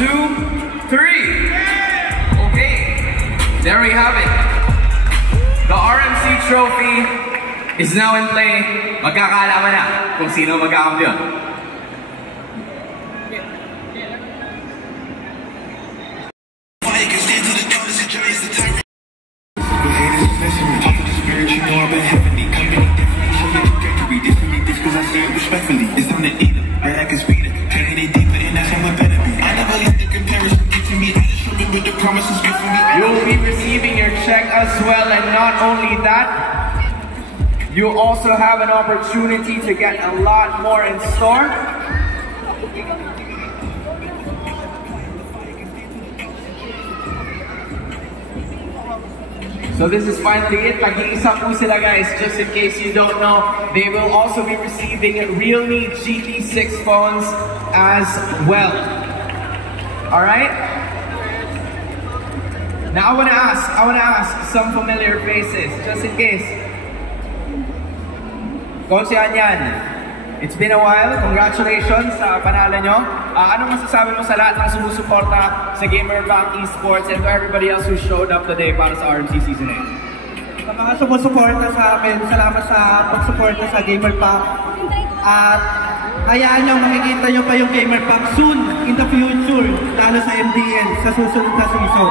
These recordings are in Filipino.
2, 3. Okay, there we have it. The RMC trophy is now in play. Magkakaalaman na kung sino magkakampiyon. You'll be receiving your check as well, and not only that, you also have an opportunity to get a lot more in store. So this is finally it. Tag-iisa po sila, guys. Just in case you don't know, they will also be receiving Realme GT6 phones as well. Alright? Now I wanna ask some familiar faces, just in case. Coach Yan, it's been a while. Congratulations sa panalo nyo. Anong masasabi mo sa lahat ng sumusuporta sa Gamerbank Esports and to everybody else who showed up today para sa RMC Season 8? Sa mga sumusuporta sa amin, salamat sa pagsuporta sa Gamerbank. At hayaan nyo, makikita nyo pa yung Gamerbank soon in the future, lalo sa MDN, sa susunod na season.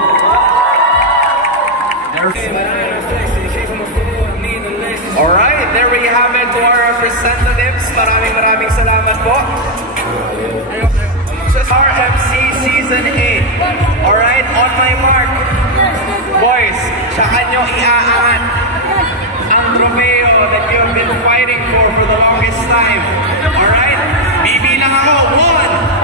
Alright, there we have it to our representatives. Maraming salamat po. RMC Season 8. Alright, on my mark. Boys, saka nyo iaangat ang trofeo that you've been fighting for the longest time. Alright? Bibilang ako. 1,